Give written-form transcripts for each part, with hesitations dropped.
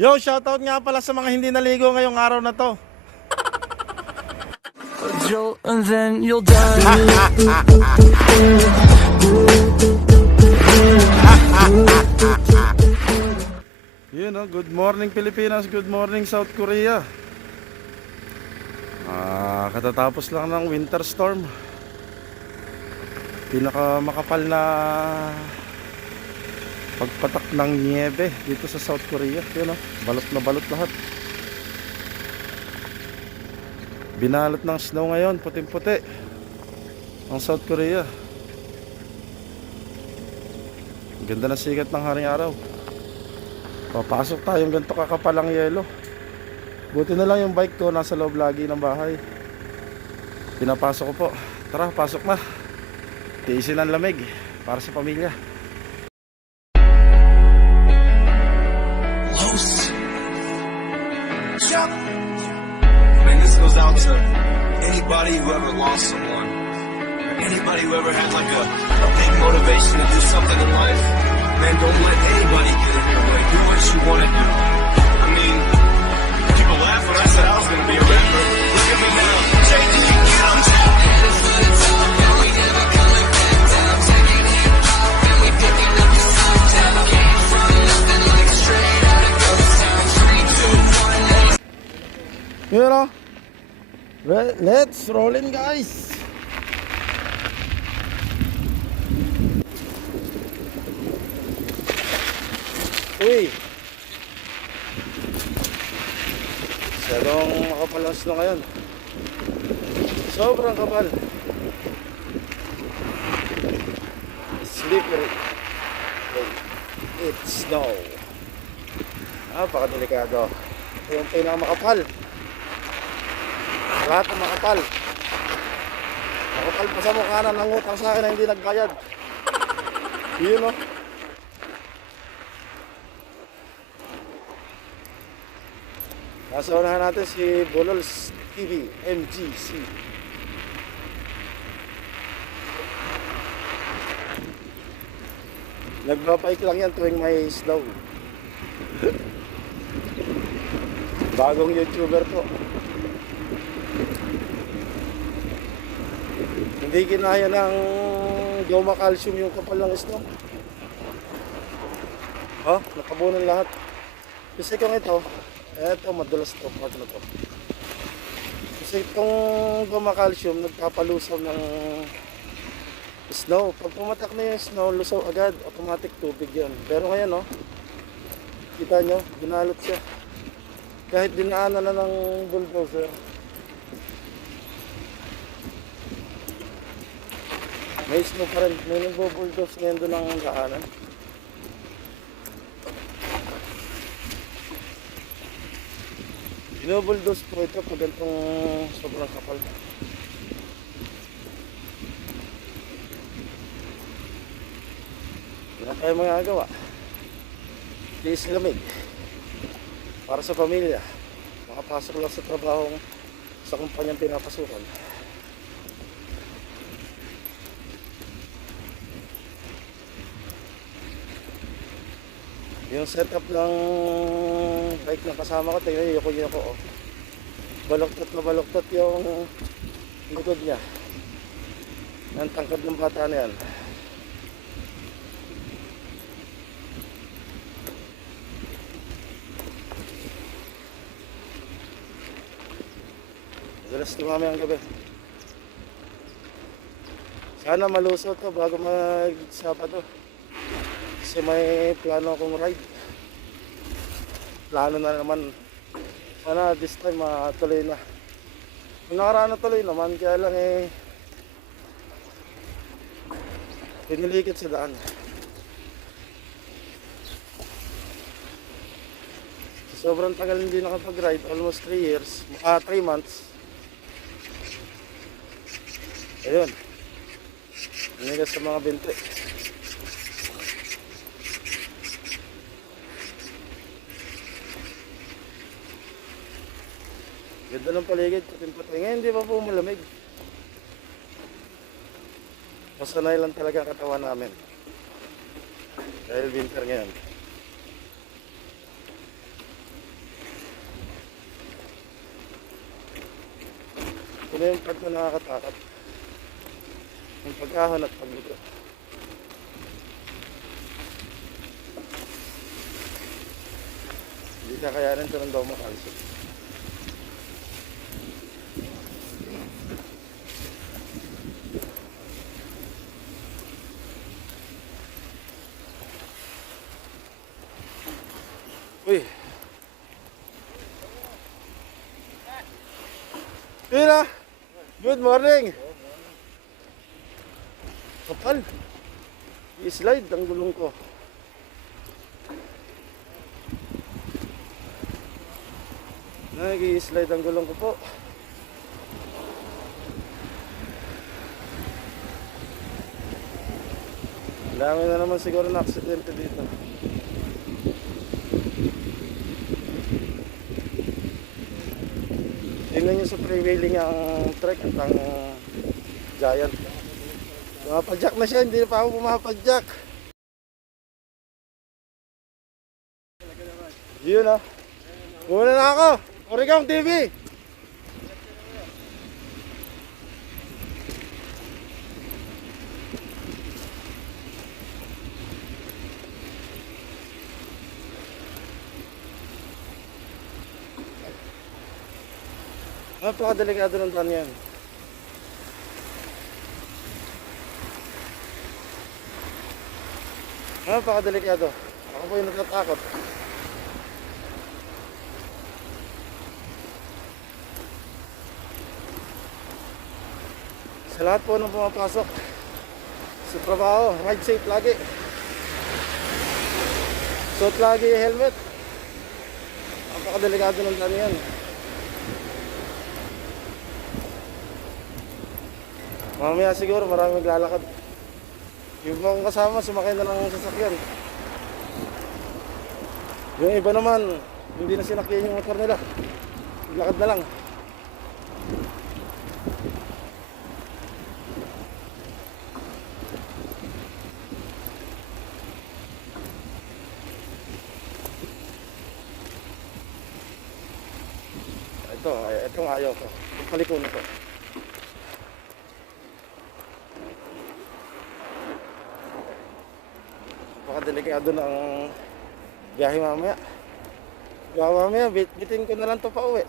Yo, shoutout nga pala sa mga hindi naligo ngayong araw na to. And then you'll die. Yun o, good morning Pilipinas, good morning South Korea. Katatapos lang ng winter storm. Pinaka makapal na pagpatak ng niebe dito sa South Korea. Yun o, balot na balot lahat. Binalot ng snow ngayon, puting-puti ang South Korea. Ganda na sikat ng haring araw. Papasok tayong ganito kakapalang yelo. Buti na lang yung bike ko nasa loob lagi ng bahay. Pinapasok ko po. Tara, pasok na. Tiisin ang lamig para sa pamilya. This goes out to anybody who ever lost someone, or anybody who ever had like a big motivation to do something in life. Man, don't let anybody get in your way. Do what you want to do. I mean, people laugh when I said I was going to be a rapper. Look at me now. Changing you, get on top. You know, let's roll in, guys. Uy, salong makapalas na ngayon. Sobrang kapal. Slippery. It's snow. Napakadelikado. Ito yung pinakamakapal. Lahat ng makapal. Makapal pa sa mukha na nangutang sa akin na hindi nagbayad. Yun o. Nasa unahan natin si Bolols TV MGC. Nagbabike lang yan tuwing may snow. Bagong YouTuber to. Hindi kinaya ng goma calcium yung kapal ng snow. Nakabunan lahat. Kasi kung ito madulas to, part na to. Kasi itong goma calcium nagpapalusaw ng snow. Pag pumatak na yung snow, lusaw agad, automatic tubig yan. Pero ngayon kita nyo, binalot siya. Kahit dinaanan na ng bulldozer, may snow pa rin. May nagbo-bulldoze ngayon doon ang daanan. Bino-bulldoze po ito pag ganitong sobrang kapal. Wala tayo magagawa. Tiis lamig para sa pamilya. Makapasok lang sa trabaho sa kumpanyang pinapasukan. Yung setup ng bike na kasama ko, tingnan niyo ko. Baluktot na baluktot yung likod niya. Ang tangkad ng bata na yan. Madalas tumami ang gabi. Sana malusot to bago mag-Sabado. Kasi may plano akong ride. Plano na naman. Sana this time matuloy na. Kung nakaraan na tuloy naman, kaya lang pinilikit sa daan. Sobrang tagal hindi nakapag-ride, almost 3 years, 3 months. Ayun. Inigas sa mga binti. Ganda ng paligid, puting-puting. Ngayon hindi pa po malamig. Masanay lang talaga ang katawan namin. Dahil winter ngayon. Ano yung part na nakakatakot? Yung pag-ahon at pagluto. Hindi kakayanin ito ng daw makalsot. Uy! Tina! Good morning! Kapal! I-slide ang gulong ko. Nag-i-slide ang gulong ko po. Dami na naman siguro na aksidente dito. Tingnan nyo sa pre-wheeling ang truck at ang Giant. Pumapadyak na siya, hindi na pa ako pumapadyak. Yun ah. Muna na ako. Origong TV. Napakadelikado ng daan yan. Napakadelikado. Ako po yung natatakot. Sa lahat po ng pumapasok sa trabaho, ride safe lagi. Suot lagi yung helmet. Napakadelikado ng daan yan. Mamaya siguro marami maglalakad. Yung mga kasama sumakay na lang ng sasakyan. Yung iba naman hindi na sinakyan yung motor nila. Maglakad na lang. Itong ayaw ko. Paliko na to. Napakadelikado ng biyahe mamaya. Biyahe mamaya, bitin ko na lang to pa uwi.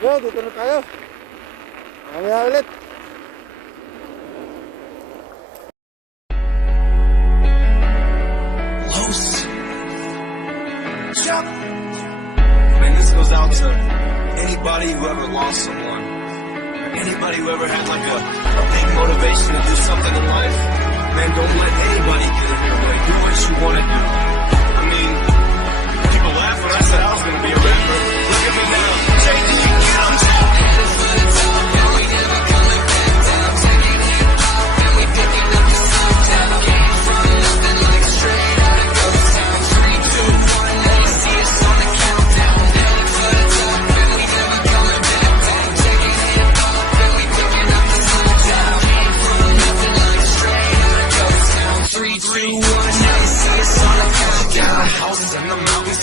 Yo, dito na tayo. Mamaya ulit. Man, this goes out to anybody who ever lost someone, or anybody who ever had like a big motivation to do something in life. Man, don't let anybody get in your way. Do what you want to do. I mean, people laugh when I said I was going to be a rapper. Look at me now. Changing you get on top.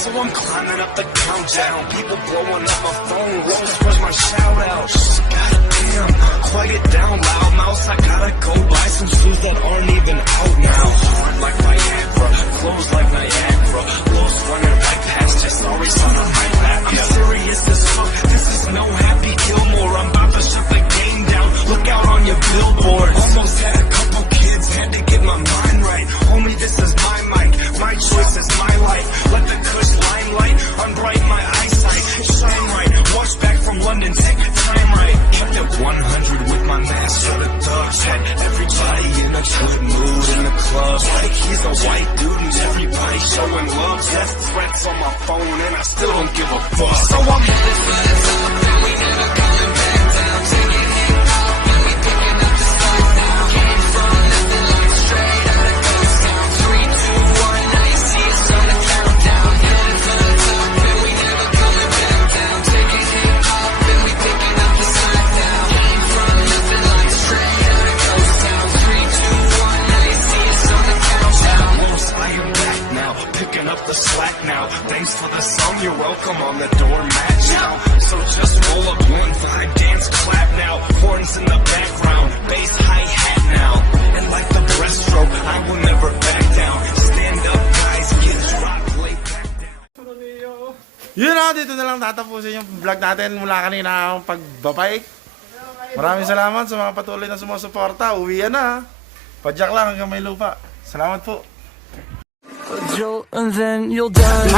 So I'm climbing up the countdown. People blowing up my phone. Where's my shout out? Goddamn, quiet down, loud mouse. I gotta go buy some shoes that aren't even out now. Hard like Viagra, clothes like Niagara. Lost running right past you. Sorry, son, I'm right back. I'm serious as fuck. This is no Happy Gilmore. I'm about to shut the game down. Look out on your billboard. Almost had a couple kids, had to get my mind right. Homie, this is my mic. My choice is my life. Let the kush limelight unbright my eyesight. Shine right. Watch back from London. Take time right. Kept it 100 with my master, the thugs. Had everybody in a good mood in the club. Like he's a white dude and everybody showing love. Death threats on my phone and I still don't give a fuck. slack now. Thanks for the song, you're welcome on the doormat now. So just roll up one vibe, dance, clap now. Horns in the background, bass, hi-hat now. And like the breaststroke, I will never back down. Stand up, guys, get dropped, lay back down. Yun na, dito na lang tatapusin yung vlog natin mula kanina ang pagbabike. Maraming salamat sa mga patuloy na sumusuporta. Uwi na. Padyak lang hanggang may lupa. Salamat po. A jolt and then you'll die.